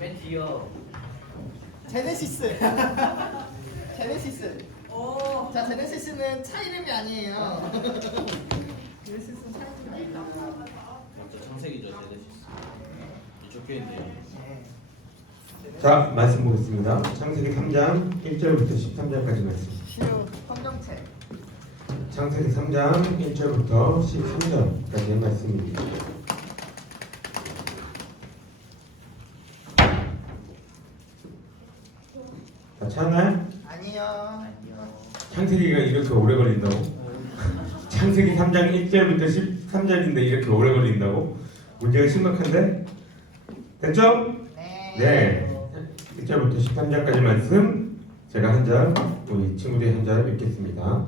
맨 뒤요. 제네시스. 제네시스. 오. 자, 제네시스는 차 이름이 아니에요. 제네시스는 차 이름이 아니다. 맞죠? 창세기죠, 제네시스. 적혀 있네요. 자, 말씀 보겠습니다. 창세기 3장 1절부터 13절까지 말씀. 쉬운 성경책. 창세기 3장 1절부터 13절까지의 말씀입니다. 자, 찾나요? 아니요. 창세기가 이렇게 오래 걸린다고? 창세기 3장 1절부터 13절인데 이렇게 오래 걸린다고? 문제가 심각한데? 됐죠? 네. 1절부터 13절까지 말씀 제가 한 절, 우리 친구들이 한 절 읽겠습니다.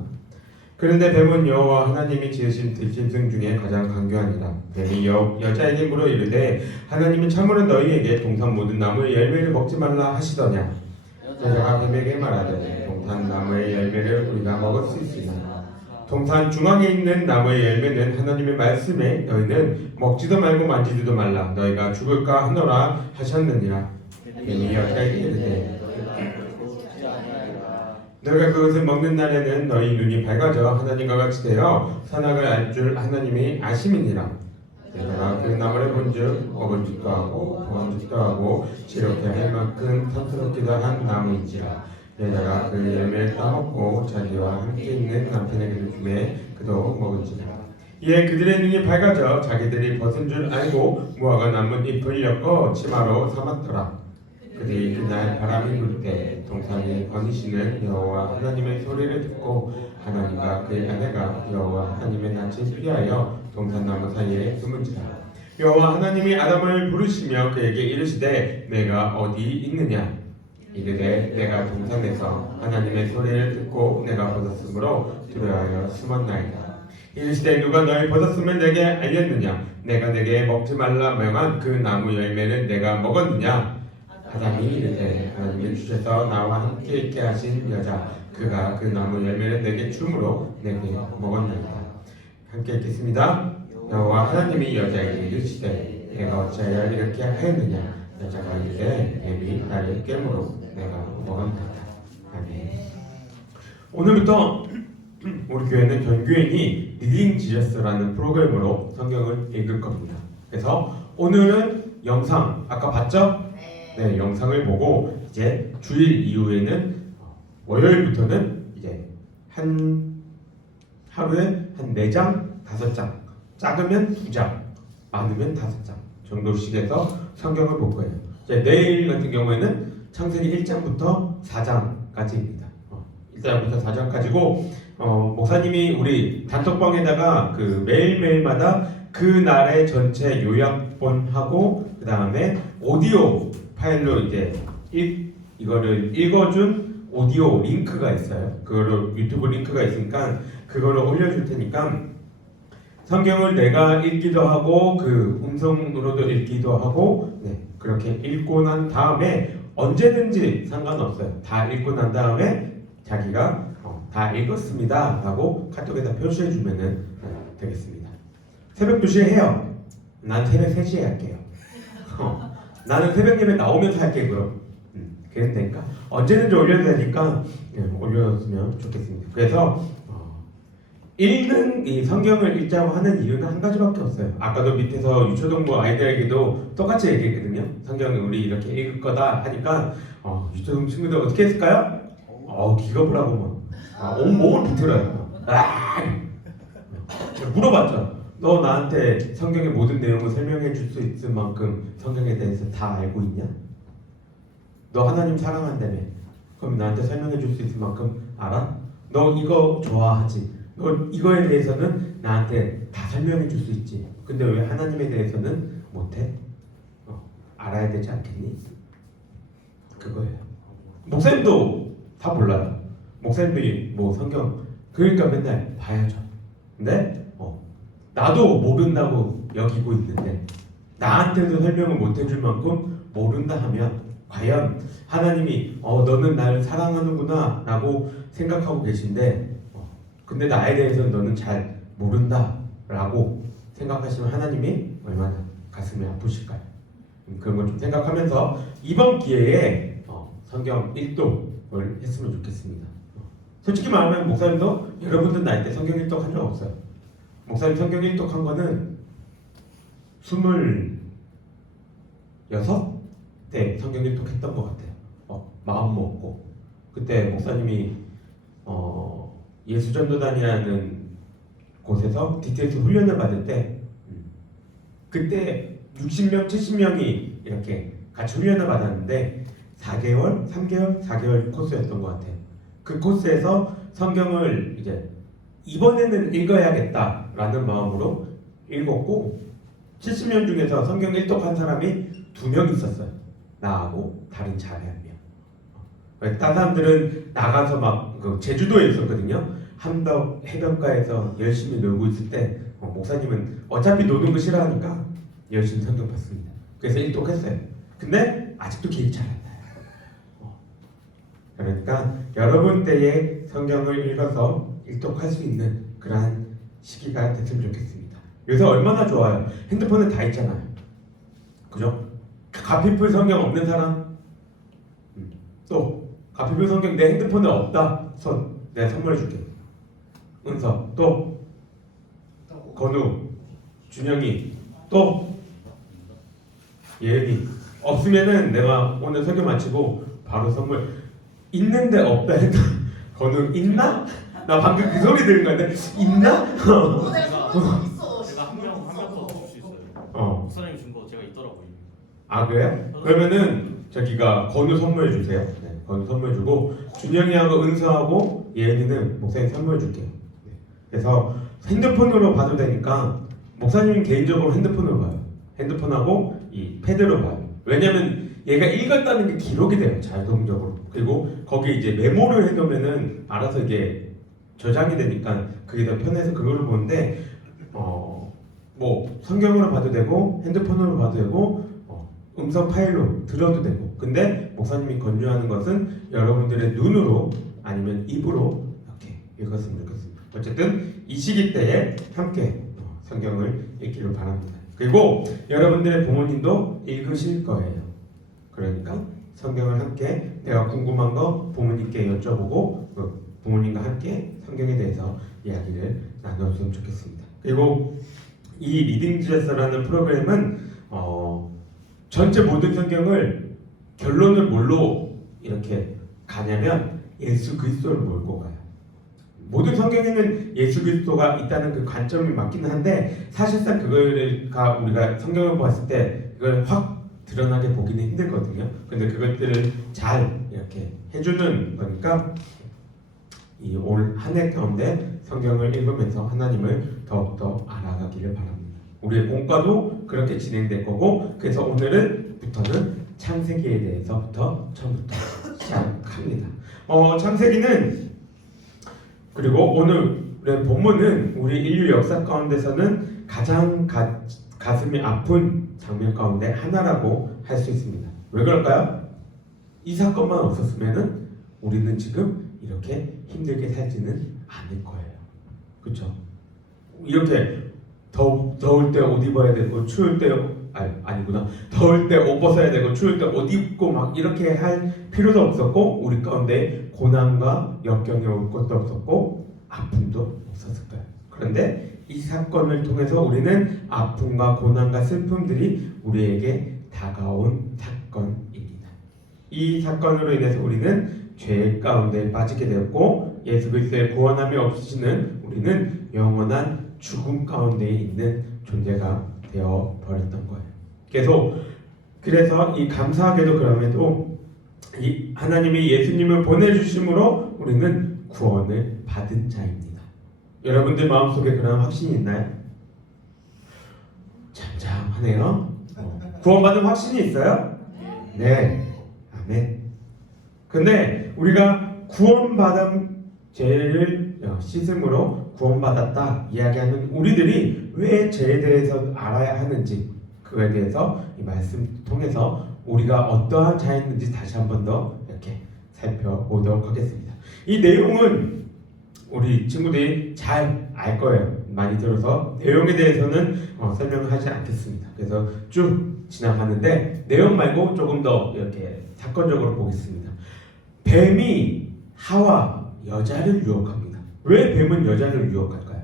그런데 뱀은 여호와 하나님이 지으신 들짐승 중에 가장 강교하니라. 뱀이 여자에게 물어 이르되 하나님이 참으로 너희에게 동산 모든 나무의 열매를 먹지 말라 하시더냐. 여자가 뱀에게 말하되 동산 나무의 열매를 우리가 먹을 수 있으나 동산 중앙에 있는 나무의 열매는 하나님의 말씀에 너희는 먹지도 말고 만지지도 말라 너희가 죽을까 하노라 하셨느니라. 뱀이 여자에게 이르되 너희가 그것을 먹는 날에는 너희 눈이 밝아져 하나님과 같이 되어 선악을 알 줄 하나님이 아심이니라. 여자가 그 나무를 본즉 먹은 짓도 하고 보한 짓도 하고 지렇게 할 만큼 탐스럽기도 한 나무인지라. 여자가 그 열매를 따먹고 자기와 함께 있는 남편에게도 주매 그도 먹은지라. 이에 그들의 눈이 밝아져 자기들이 벗은 줄 알고 무화과 나무 잎을 엮어 치마로 삼았더라. 그들이 그날 바람이 불 때 동산에 거니시는 여호와 하나님의 소리를 듣고 하나님과 그의 아내가 여호와 하나님의 낯을 피하여 동산나무 사이에 숨은지라. 여호와 하나님이 아담을 부르시며 그에게 이르시되 내가 어디 있느냐. 이르되 내가 동산에서 하나님의 소리를 듣고 내가 벗었으므로 두려워하여 숨었나이다. 이르시되 누가 너희 벗었음을 내게 알렸느냐. 내가 내게 먹지 말라 명한 그 나무 열매를 내가 먹었느냐. 아담이 이르되 하나님이 주셔서 나와 함께 있게 하신 여자 그가 그 나무 열매를 내게 주므로 내게 먹었나이다. 함께 읽겠습니다. 여호와 하나님이 여자에게 이르시되 내가 어찌하여 이렇게 하였느냐. 여자가 이르되 뱀이 나를 깨므로 내가 먹었나이다. 아멘. 오늘부터 우리 교회는 전교인이 리딩 지저스라는 프로그램으로 성경을 읽을 겁니다. 그래서 오늘은 영상 아까 봤죠? 네, 영상을 보고 이제 주일 이후에는 월요일부터는 이제 한 하루에 한 4장, 5장, 작으면 2장, 많으면 5장 정도씩 해서 성경을 볼 거예요. 이제 내일 같은 경우에는 창세기 1장부터 4장까지입니다. 1장부터 4장까지고 목사님이 우리 단톡방에다가 그 매일매일마다 그 날의 전체 요약본하고 그 다음에 오디오 파일로 이제 이거를 읽어준 오디오 링크가 있어요. 그거로 유튜브 링크가 있으니까 그거를 올려줄 테니까 성경을 내가 읽기도 하고 그 음성으로도 읽기도 하고 네, 그렇게 읽고 난 다음에 언제든지 상관없어요. 다 읽고 난 다음에 자기가 다 읽었습니다 라고 카톡에다 표시해 주면은 되겠습니다. 새벽 2시에 해요. 난 새벽 3시에 할게요. 나는 새벽 예배 나오면서 할게 그럼. 그래도 되니까 언제든지 올려도 되니까 올려주면 좋겠습니다. 그래서 읽는 이 성경을 읽자고 하는 이유는 한 가지밖에 없어요. 아까도 밑에서 유초동부 아이들에게도 똑같이 얘기했거든요. 성경을 우리 이렇게 읽을 거다 하니까 유초동 친구들 어떻게 했을까요? 기겁을 하고 온 몸을 비틀어요. 물어봤죠. 너 나한테 성경의 모든 내용을 설명해 줄 수 있을 만큼 성경에 대해서 다 알고 있냐? 너 하나님 사랑한다며. 그럼 나한테 설명해 줄 수 있을 만큼 알아? 너 이거 좋아하지? 너 이거에 대해서는 나한테 다 설명해 줄 수 있지. 근데 왜 하나님에 대해서는 못해? 알아야 되지 않겠니? 그거예요. 목사님도 다 몰라요. 목사님들이 뭐 성경 그러니까 맨날 봐야죠. 근데 나도 모른다고 여기고 있는데 나한테도 설명을 못 해줄 만큼 모른다 하면 과연 하나님이 너는 나를 사랑하는구나 라고 생각하고 계신데 근데 나에 대해서는 너는 잘 모른다 라고 생각하시면 하나님이 얼마나 가슴이 아프실까요? 그런 걸 좀 생각하면서 이번 기회에 성경 일독을 했으면 좋겠습니다. 솔직히 말하면 목사님도 여러분들 나이 때 성경 일독 한 적 없어요. 목사님 성경 일독 한 거는 26대 성경 일독 했던 것 같아요. 마음 먹고 그때 목사님이 예수전도단이라는 곳에서 DTS 훈련을 받을 때 그때 60명, 70명이 이렇게 같이 훈련을 받았는데 4개월, 3개월, 4개월 코스였던 것 같아요. 그 코스에서 성경을 이제 이번에는 읽어야겠다라는 마음으로 읽었고 70명 중에서 성경 일독한 사람이 2명 있었어요. 나하고 다른 자매 한 명. 다른 사람들은 나가서 막 제주도에 있었거든요. 함덕 해변가에서 열심히 놀고 있을 때 목사님은 어차피 노는 거 싫어하니까 열심히 성경 봤습니다. 그래서 일독했어요. 근데 아직도 기억이 잘 안 나요. 그러니까 여러분 때에 성경을 읽어서 일독할 수 있는 그러한 시기가 됐으면 좋겠습니다. 요새 얼마나 좋아요. 핸드폰에 다 있잖아요. 그죠? 가피풀 성경 없는 사람? 또 가피풀 성경 내 핸드폰에 없다. 손 내가 선물해 줄게. 은서 또 건우 준영이 또 예은이 없으면은 내가 오늘 설교 마치고 바로 선물. 있는데 없다 했다. 건우 있나? 나 방금 그 소리 들은 건데 있나? 내가 선물 있어. 제가 한 명 더 줄 수 있어요. 목사님 준 거 제가 있더라고요. 아 그래요? 그러면은 저기가 건우 선물해 주세요. 네, 건우 선물 주고 준영이하고 은서하고 예은이는 목사님 선물 줄게요. 네, 그래서 핸드폰으로 봐도 되니까 목사님은 개인적으로 핸드폰으로 봐요. 핸드폰하고 이 패드로 봐요. 왜냐면 얘가 읽었다는 게 기록이 돼요. 자동적으로. 그리고 거기에 이제 메모를 해놓으면은 알아서 이게 저장이 되니까 그게 더 편해서 그거를 보는데 뭐 성경으로 봐도 되고 핸드폰으로 봐도 되고 음성 파일로 들어도 되고. 근데 목사님이 권유하는 것은 여러분들의 눈으로 아니면 입으로 이렇게 읽었으면 좋겠습니다. 어쨌든 이 시기 때에 함께 성경을 읽기를 바랍니다. 그리고 여러분들의 부모님도 읽으실 거예요. 그러니까 성경을 함께 내가 궁금한 거 부모님께 여쭤보고 부모님과 함께 성경에 대해서 이야기를 나눴으면 좋겠습니다. 그리고 이 리딩 지저스라는 프로그램은 전체 모든 성경을 결론을 뭘로 이렇게 가냐면 예수 그리스도를 몰고 가요. 모든 성경에는 예수 그리스도가 있다는 그 관점이 맞기는 한데 사실상 그거가 우리가 성경을 봤을 때 그걸 확 드러나게 보기는 힘들거든요. 근데 그것들을 잘 이렇게 해주는 거니까 이 올 한 해 가운데 성경을 읽으면서 하나님을 더욱더 알아가기를 바랍니다. 우리의 공과도 그렇게 진행될 거고, 그래서 오늘부터는 창세기에 대해서부터 처음부터 시작합니다. 창세기는 그리고 오늘의 본문은 우리 인류 역사 가운데서는 가장 가슴이 아픈 장면 가운데 하나라고 할 수 있습니다. 왜 그럴까요? 이 사건만 없었으면은 우리는 지금 이렇게 힘들게 살지는 않을 거예요. 그렇죠? 이렇게 더울 때 옷 입어야 되고 추울 때 아니구나. 더울 때 옷 벗어야 되고 추울 때 옷 입고 막 이렇게 할 필요도 없었고, 우리 가운데 고난과 역경이 올 것도 없었고 아픔도 없었을 거예요. 그런데 이 사건을 통해서 우리는 아픔과 고난과 슬픔들이 우리에게 다가온 사건입니다. 이 사건으로 인해서 우리는 죄 가운데 빠지게 되었고, 예수 그리스도의 구원함이 없이는 우리는 영원한 죽음 가운데 있는 존재가 되어 버렸던 거예요. 그래서 이 감사하게도 그럼에도 이 하나님이 예수님을 보내주심으로 우리는 구원을 받은 자입니다. 여러분들 마음속에 그런 확신이 있나요? 잠잠하네요. 구원받은 확신이 있어요? 네. 아멘. 근데 우리가 구원받은 죄를 씻음으로 구원받았다 이야기하는 우리들이 왜 죄에 대해서 알아야 하는지, 그거에 대해서 이 말씀 통해서 우리가 어떠한 자였는지 다시 한 번 더 이렇게 살펴보도록 하겠습니다. 이 내용은 우리 친구들이 잘 알 거예요. 많이 들어서 내용에 대해서는 설명하지 않겠습니다. 그래서 쭉 지나가는데 내용 말고 조금 더 이렇게 사건적으로 보겠습니다. 뱀이 하와 여자를 유혹합니다. 왜 뱀은 여자를 유혹할까요?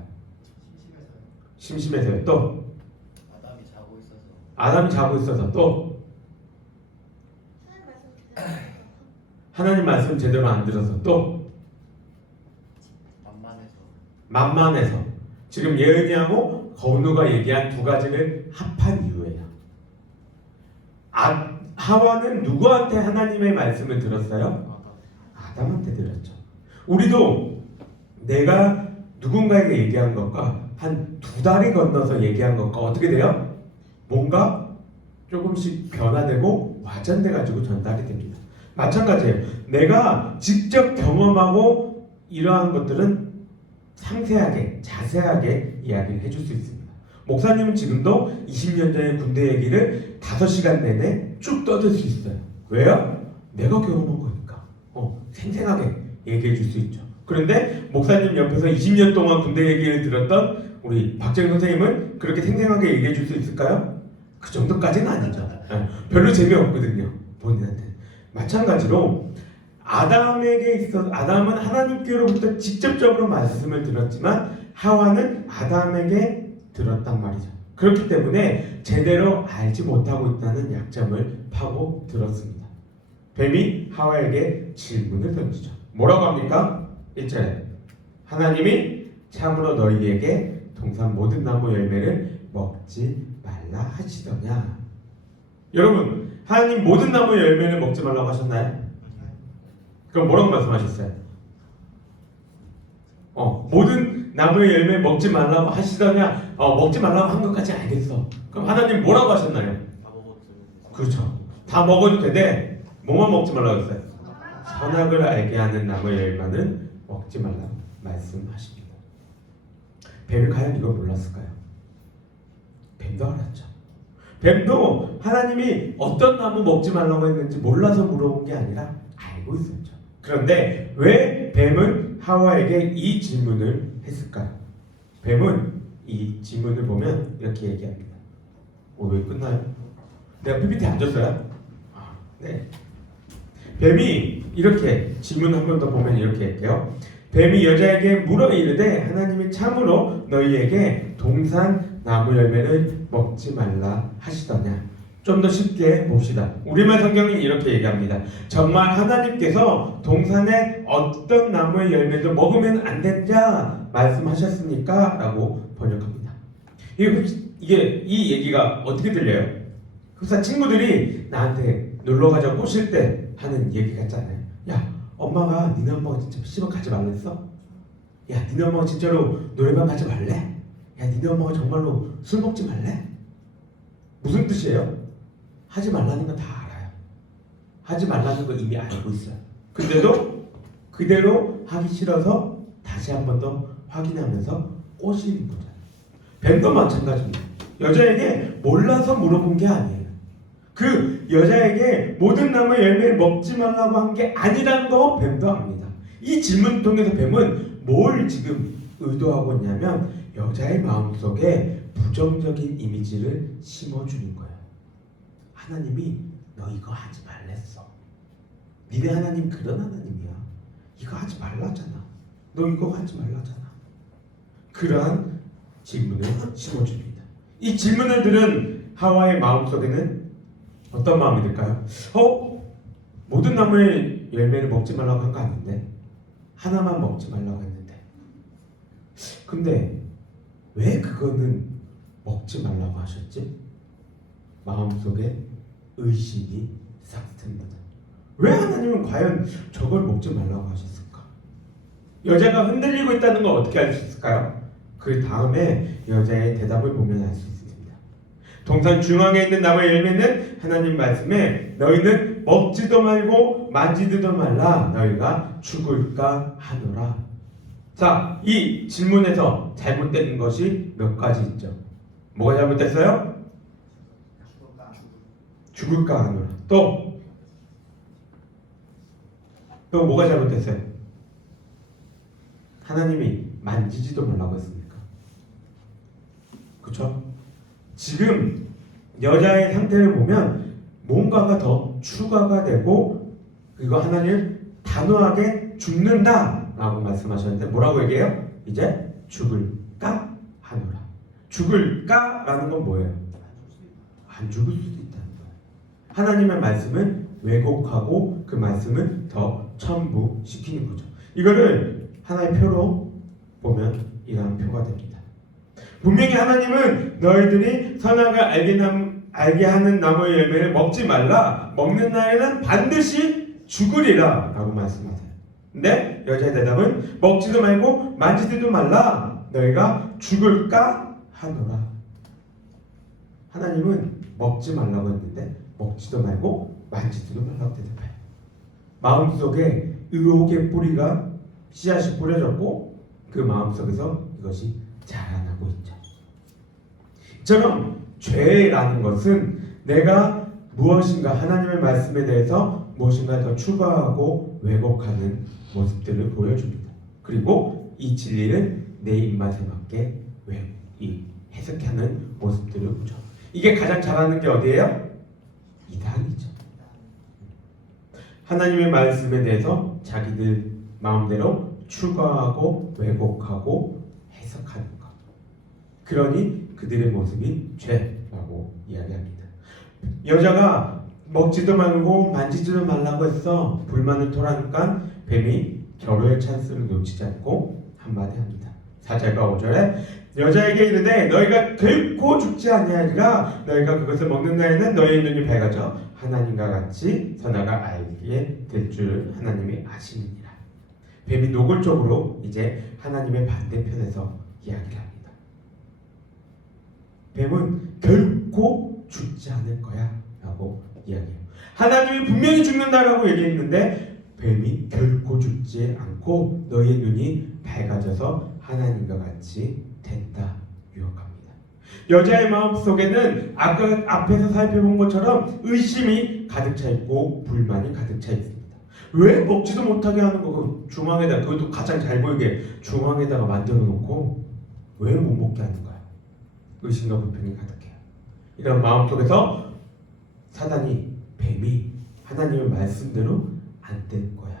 심심해서요. 또 아담이 자고 있어서 또 하나님 말씀 제대로 안 들어서 또 만만해서 지금 예은이하고 건우가 얘기한 두 가지를 합한 이유예요. 하와는 누구한테 하나님의 말씀을 들었어요? 아담한테 들었죠. 우리도 내가 누군가에게 얘기한 것과 한 두 달이 건너서 얘기한 것과 어떻게 돼요? 뭔가 조금씩 변화되고 와전돼 가지고 전달이 됩니다. 마찬가지예요. 내가 직접 경험하고 이러한 것들은 상세하게 자세하게 이야기를 해줄 수 있습니다. 목사님은 지금도 20년 전의 군대 얘기를 5시간 내내 쭉 떠들 수 있어요. 왜요? 내가 경험한 거니까 생생하게 얘기해 줄 수 있죠. 그런데 목사님 옆에서 20년 동안 군대 얘기를 들었던 우리 박정희 선생님은 그렇게 생생하게 얘기해 줄 수 있을까요? 그 정도까지는 아니죠. 별로 재미없거든요. 본인한테. 마찬가지로 아담은 하나님께로부터 직접적으로 말씀을 들었지만 하와는 아담에게 들었단 말이죠. 그렇기 때문에 제대로 알지 못하고 있다는 약점을 파고 들었습니다. 뱀이 하와에게 질문을 던지죠. 뭐라고 합니까? 1절에 하나님이 참으로 너희에게 동산 모든 나무 열매를 먹지 말라 하시더냐. 여러분, 하나님 모든 나무 열매를 먹지 말라고 하셨나요? 그럼 뭐라고 말씀하셨어요? 모든 나무의 열매 먹지 말라고 하시더냐? 먹지 말라고 한 것까지 알겠어. 그럼 하나님 뭐라고 하셨나요? 그렇죠. 다 먹어도 되되 뭐만 먹지 말라고 했어요? 선악을 알게 하는 나무의 열매는 먹지 말라고 말씀하십니다. 뱀이 과연 이걸 몰랐을까요? 뱀도 알았죠. 뱀도 하나님이 어떤 나무 먹지 말라고 했는지 몰라서 물어본 게 아니라 알고 있었죠. 그런데 왜 뱀은 하와에게 이 질문을 했을까요? 뱀은 이 질문을 보면 이렇게 얘기합니다. 왜 끝나요? 내가 PPT 안 줬어요? 네. 뱀이 이렇게 질문 한 번 더 보면 이렇게 할게요. 뱀이 여자에게 물어 이르되 하나님이 참으로 너희에게 동산 나무 열매를 먹지 말라 하시더냐. 좀 더 쉽게 봅시다. 우리말 성경이 이렇게 얘기합니다. 정말 하나님께서 동산의 어떤 나무의 열매도 먹으면 안 된다 말씀하셨습니까? 라고 번역합니다. 이 얘기가 어떻게 들려요? 그래서 친구들이 나한테 놀러가자 꼬실 때 하는 얘기 같잖아요. 야, 엄마가 니네 엄마가 진짜 시방 가지 말랬어? 야, 니네 엄마가 진짜로 노래방 가지 말래? 야, 니네 엄마가 정말로 술 먹지 말래? 무슨 뜻이에요? 하지 말라는 건 다 알아요. 하지 말라는 거 이미 알고 있어요. 근데도 그대로 하기 싫어서 다시 한 번 더 확인하면서 꼬시는 거잖아요. 뱀도 마찬가지입니다. 여자에게 몰라서 물어본 게 아니에요. 그 여자에게 모든 나무의 열매를 먹지 말라고 한 게 아니라는 거 뱀도 압니다. 이 질문을 통해서 뱀은 뭘 지금 의도하고 있냐면 여자의 마음속에 부정적인 이미지를 심어주는 거예요. 하나님이 너 이거 하지 말랬어. 니네 하나님 그런 하나님이야. 이거 하지 말라잖아. 너 이거 하지 말라잖아. 그러한 질문을 심어줍니다. 이 질문을 들은 하와의 마음속에는 어떤 마음이 들까요? 모든 나무의 열매를 먹지 말라고 한 거 아닌데 하나만 먹지 말라고 했는데 근데 왜 그거는 먹지 말라고 하셨지? 마음속에 의심이 싹 듭니다. 왜 하나님은 과연 저걸 먹지 말라고 하셨을까? 여자가 흔들리고 있다는 걸 어떻게 알 수 있을까요? 그 다음에 여자의 대답을 보면 알 수 있습니다. 동산 중앙에 있는 나무의 열매는 하나님 말씀에 너희는 먹지도 말고 만지지도 말라 너희가 죽을까 하노라. 자, 이 질문에서 잘못된 것이 몇 가지 있죠. 뭐가 잘못됐어요? 죽을까 하노라. 또 뭐가 잘못됐어요? 하나님이 만지지도 말라고 했습니까? 그렇죠? 지금 여자의 상태를 보면 뭔가가 더 추가가 되고 그리고 하나님을 단호하게 죽는다라고 말씀하셨는데 뭐라고 얘기해요? 이제 죽을까 하노라. 죽을까라는 건 뭐예요? 안 죽을 수도 있다는 거예요. 하나님의 말씀을 왜곡하고 그 말씀을 더 첨부시키는 거죠. 이거를 하나의 표로 보면 이러한 표가 됩니다. 분명히 하나님은 너희들이 선악을 알게 하는 나무의 열매를 먹지 말라. 먹는 날에는 반드시 죽으리라 라고 말씀하세요. 근데 여자의 대답은 먹지도 말고 만지지도 말라. 너희가 죽을까 하노라. 하나님은 먹지 말라고 했는데 먹지도 말고 만지지도 말라고 대답해요. 마음속에 의혹의 뿌리가 씨앗이 뿌려졌고 그 마음속에서 이것이 자라나고 있죠. 이처럼 죄라는 것은 내가 무엇인가 하나님의 말씀에 대해서 무엇인가 더 추가하고 왜곡하는 모습들을 보여줍니다. 그리고 이 진리를 내 입맛에 맞게 해석하는 모습들을 보죠. 이게 가장 잘하는 게 어디예요? 이단이죠. 하나님의 말씀에 대해서 자기들 마음대로 추가하고 왜곡하고 해석하는 것. 그러니 그들의 모습이 죄라고 이야기합니다. 여자가 먹지도 말고 만지지도 말라고 해서 불만을 토하니까 뱀이 결혼의 찬스를 놓치지 않고 한마디 합니다. 4절과 5절에 여자에게 이르되 너희가 결코 죽지 아니하리라. 너희가 그것을 먹는 날에는 너희의 눈이 밝아져 하나님과 같이 선악을 알게 될 줄 하나님이 아시느니라. 뱀이 노골적으로 이제 하나님의 반대편에서 이야기를 합니다. 뱀은 결코 죽지 않을 거야 라고 이야기해요. 하나님이 분명히 죽는다라고 얘기했는데 뱀이 결코 죽지 않고 너희의 눈이 밝아져서 하나님과 같이 된다 유혹합니다. 여자의 마음속에는 아까 앞에서 살펴본 것처럼 의심이 가득 차 있고 불만이 가득 차 있습니다. 왜 먹지도 못하게 하는 거 중앙에다 그것도 가장 잘 보이게 중앙에다가 만들어 놓고 왜 못 먹게 하는 거야? 의심과 불평이 가득해요. 이런 마음속에서 사단이 뱀이 하나님의 말씀대로 안 될 거야.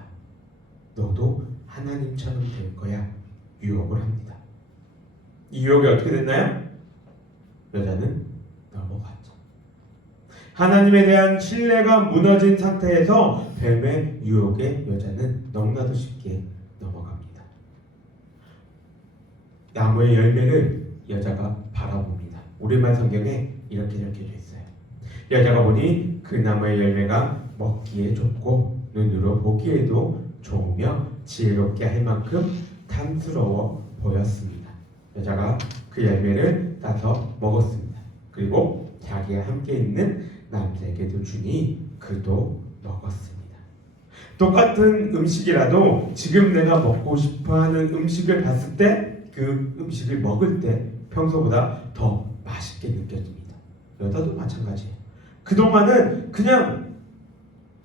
너도 하나님처럼 될 거야. 유혹을 합니다. 이 유혹이 어떻게 됐나요? 여자는 넘어갔죠. 하나님에 대한 신뢰가 무너진 상태에서 뱀의 유혹에 여자는 너무나도 쉽게 넘어갑니다. 나무의 열매를 여자가 바라봅니다. 우리말 성경에 이렇게 적혀져 있어요. 여자가 보니 그 나무의 열매가 먹기에 좋고 눈으로 보기에도 좋으며 지혜롭게 할 만큼 탐스러워 보였습니다. 여자가 그 열매를 따서 먹었습니다. 그리고 자기와 함께 있는 남자에게도 주니 그도 먹었습니다. 똑같은 음식이라도 지금 내가 먹고 싶어하는 음식을 봤을 때 그 음식을 먹을 때 평소보다 더 맛있게 느껴집니다. 여자도 마찬가지예요. 그동안은 그냥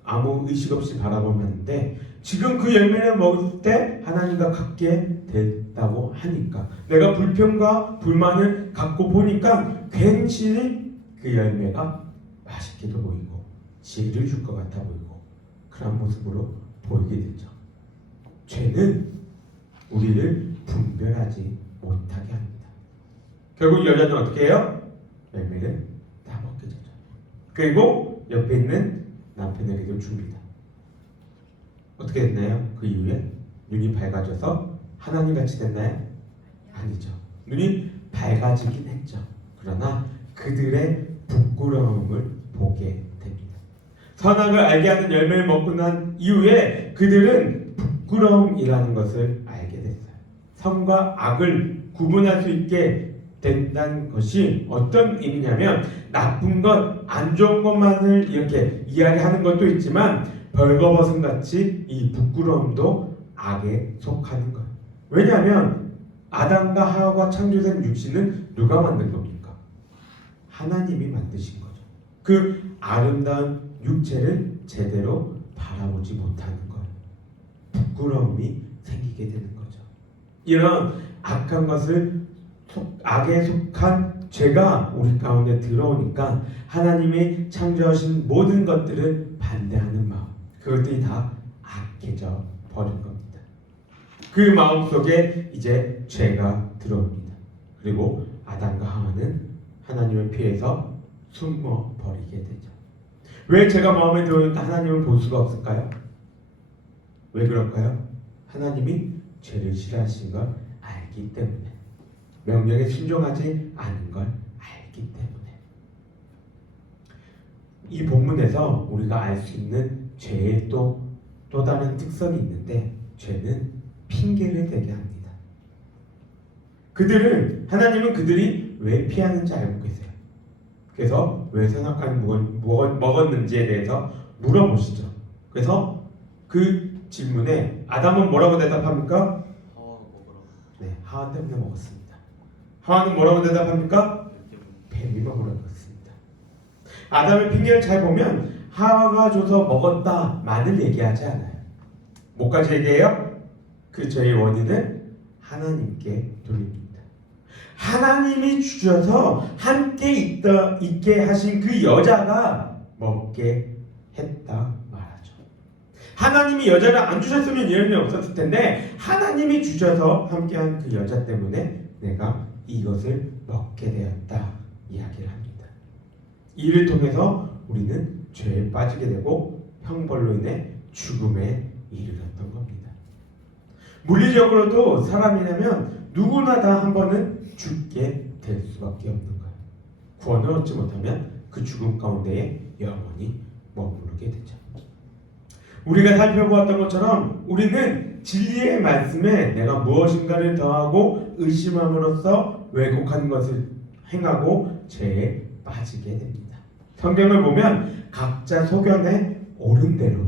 아무 의식 없이 바라보는데 지금 그 열매를 먹을 때 하나님과 같게 됐다고 하니까 내가 불평과 불만을 갖고 보니까 괜시 그 열매가 맛있게도 보이고 지혜를 줄 것 같아 보이고 그런 모습으로 보이게 되죠. 죄는 우리를 분별하지 못하게 합니다. 결국 여자는 어떻게 해요? 열매를 다 먹게 되죠. 그리고 옆에 있는 남편에게도 줍니다. 어떻게 됐나요? 그 이후에 눈이 밝아져서 하나님같이 됐나요? 아니죠. 눈이 밝아지긴 했죠. 그러나 그들의 부끄러움을 보게 됩니다. 선악을 알게 하는 열매를 먹고 난 이후에 그들은 부끄러움이라는 것을 알게 됐어요. 선과 악을 구분할 수 있게 된다는 것이 어떤 의미냐면 나쁜 것, 안 좋은 것만을 이렇게 이야기하는 것도 있지만 벌거벗은 같이 이 부끄러움도 악에 속하는 거예요. 왜냐하면 아담과 하와가 창조된 육신은 누가 만든 겁니까? 하나님이 만드신 거죠. 그 아름다운 육체를 제대로 바라보지 못하는 거예요. 부끄러움이 생기게 되는 거죠. 이런 악한 것을 악에 속한 죄가 우리 가운데 들어오니까 하나님이 창조하신 모든 것들을 반대하는 마음, 그것들이 다 악해져 버린 겁니다. 그 마음 속에 이제 죄가 들어옵니다. 그리고 아담과 하와는 하나님을 피해서 숨어 버리게 되죠. 왜 죄가 마음에 들어오니까 하나님을 볼 수가 없을까요? 왜 그럴까요? 하나님이 죄를 싫어하시는 걸 알기 때문에, 명령에 순종하지 않은 걸 알기 때문에. 이 본문에서 우리가 알 수 있는 죄의 또 다른 특성이 있는데, 죄는 핑계를 대게 합니다. 하나님은 그들이 왜 피하는지 알고 계세요. 그래서 왜 선악과를 먹었는지에 대해서 물어보시죠. 그래서 그 질문에 아담은 뭐라고 대답합니까? 하와가 먹으라고. 네, 하와 때문에 먹었습니다. 하와는 뭐라고 대답합니까? 뱀이 먹으라고 했습니다. 아담의 핑계를 잘 보면 하와가 줘서 먹었다만을 얘기하지 않아요. 뭐까지 얘기해요? 그 죄의 원인을 하나님께 돌립니다. 하나님이 주셔서 함께 있게 하신 그 여자가 먹게 했다 말하죠. 하나님이 여자를 안 주셨으면 이런 일이 없었을 텐데, 하나님이 주셔서 함께한 그 여자 때문에 내가 이것을 먹게 되었다 이야기를 합니다. 이를 통해서 우리는 죄에 빠지게 되고 형벌로 인해 죽음에 이르렀던 겁니다. 물리적으로도 사람이라면 누구나 다 한 번은 죽게 될 수밖에 없는 거예요. 구원을 얻지 못하면 그 죽음 가운데에 영원히 머무르게 되죠. 우리가 살펴보았던 것처럼 우리는 진리의 말씀에 내가 무엇인가를 더하고 의심함으로써 왜곡한 것을 행하고 죄에 빠지게 됩니다. 성경을 보면 각자 소견에 옳은 대로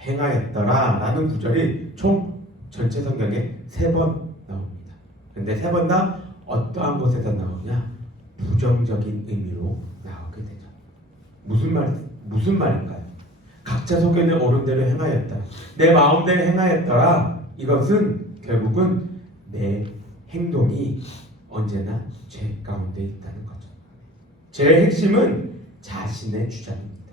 행하였더라 라는 구절이 총 전체 성경에 3번 나옵니다. 그런데 3번 다 어떠한 곳에서 나오냐? 부정적인 의미로 나오게 되죠. 무슨 말인가요? 각자 소견에 옳은 대로 행하였다. 내 마음대로 행하였더라. 이것은 결국은 내 행동이 언제나 죄 가운데 있다는 거죠. 죄의 핵심은 자신의 주장입니다.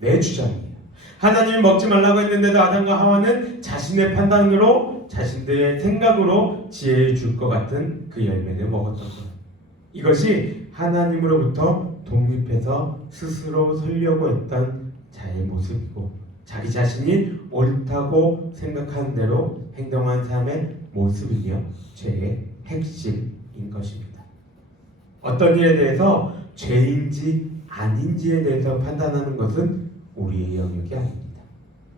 내 주장이에요. 하나님이 먹지 말라고 했는데도 아담과 하와는 자신의 판단으로, 자신들의 생각으로 지혜를 줄 것 같은 그 열매를 먹었던 거예요. 이것이 하나님으로부터 독립해서 스스로 살려고 했던 자의 모습이고, 자기 자신이 옳다고 생각하는 대로 행동한 삶의 모습이며 죄의 핵심인 것입니다. 어떤 일에 대해서 죄인지 아닌지에 대해서 판단하는 것은 우리의 영역이 아닙니다.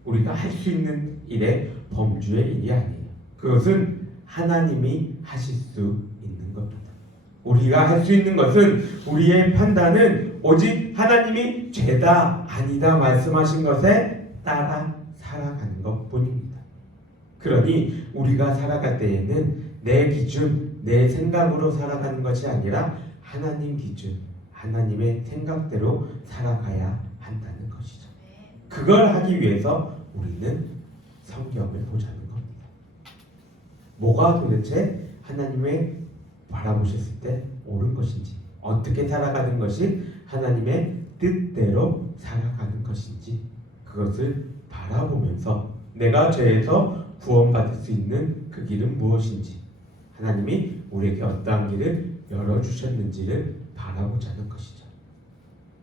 우리가 할 수 있는 일의 범주의 일이 아니에요. 그것은 하나님이 하실 수 있는 겁니다. 우리가 할 수 있는 것은, 우리의 판단은 오직 하나님이 죄다 아니다 말씀하신 것에 따라 살아가는 것뿐입니다. 그러니 우리가 살아갈 때에는 내 기준, 내 생각으로 살아가는 것이 아니라 하나님 기준, 하나님의 생각대로 살아가야 한다는 것이죠. 그걸 하기 위해서 우리는 성경을 보자는 겁니다. 뭐가 도대체 하나님의 바라보셨을 때 옳은 것인지, 어떻게 살아가는 것이 하나님의 뜻대로 살아가는 것인지, 그것을 바라보면서 내가 죄에서 구원받을 수 있는 그 길은 무엇인지, 하나님이 우리에게 어떠한 길을 열어주셨는지를 바라보자는 것이죠.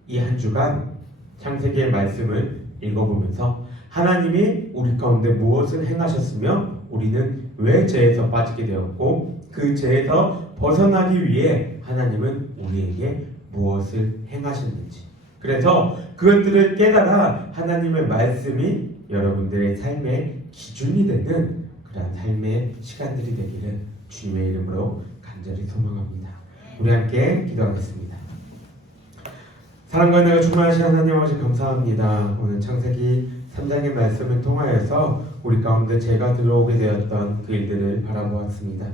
이 한 주간 창세기의 말씀을 읽어보면서 하나님이 우리 가운데 무엇을 행하셨으며 우리는 왜 죄에서 빠지게 되었고, 그 죄에서 벗어나기 위해 하나님은 우리에게 무엇을 행하셨는지, 그래서 그것들을 깨달아 하나님의 말씀이 여러분들의 삶의 기준이 되는 그런 삶의 시간들이 되기를 주님의 이름으로 간절히 소망합니다. 우리 함께 기도하겠습니다. 사랑과 은혜가 충만하신 하나님 아버지, 감사합니다. 오늘 창세기 3장의 말씀을 통하여서 우리 가운데 죄가 들어오게 되었던 그 일들을 바라보았습니다.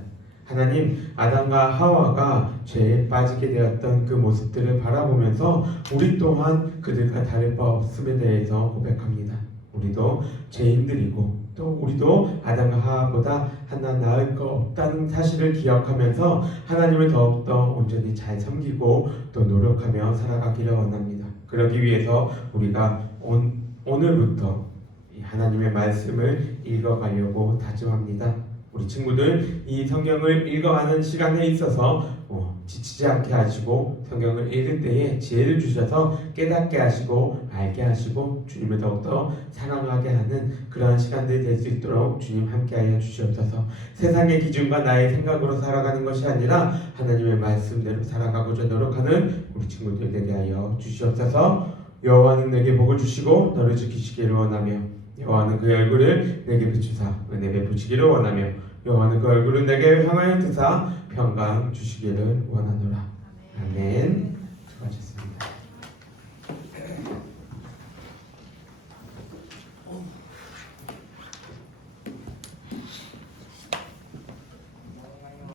하나님, 아담과 하와가 죄에 빠지게 되었던 그 모습들을 바라보면서 우리 또한 그들과 다를 바 없음에 대해서 고백합니다. 우리도 죄인들이고 또 우리도 아담과 하와보다 하나 나을 거 없다는 사실을 기억하면서 하나님을 더욱더 온전히 잘 섬기고 또 노력하며 살아가기를 원합니다. 그러기 위해서 우리가 오늘부터 이 하나님의 말씀을 읽어가려고 다짐합니다. 우리 친구들 이 성경을 읽어가는 시간에 있어서 지치지 않게 하시고 성경을 읽을 때에 지혜를 주셔서 깨닫게 하시고 알게 하시고 주님을 더욱더 사랑하게 하는 그러한 시간들이 될 수 있도록 주님 함께하여 주시옵소서. 세상의 기준과 나의 생각으로 살아가는 것이 아니라 하나님의 말씀대로 살아가고자 노력하는 우리 친구들 되게 하여 주시옵소서. 여호와는 내게 복을 주시고 너를 지키시기를 원하며 여호와는 그의 얼굴을 내게 비추사 은혜 베푸시기를 원하며 여호와는 그 얼굴을 내게 향하여 드사 평강 주시기를 원하노라. 아멘. 수고하셨습니다.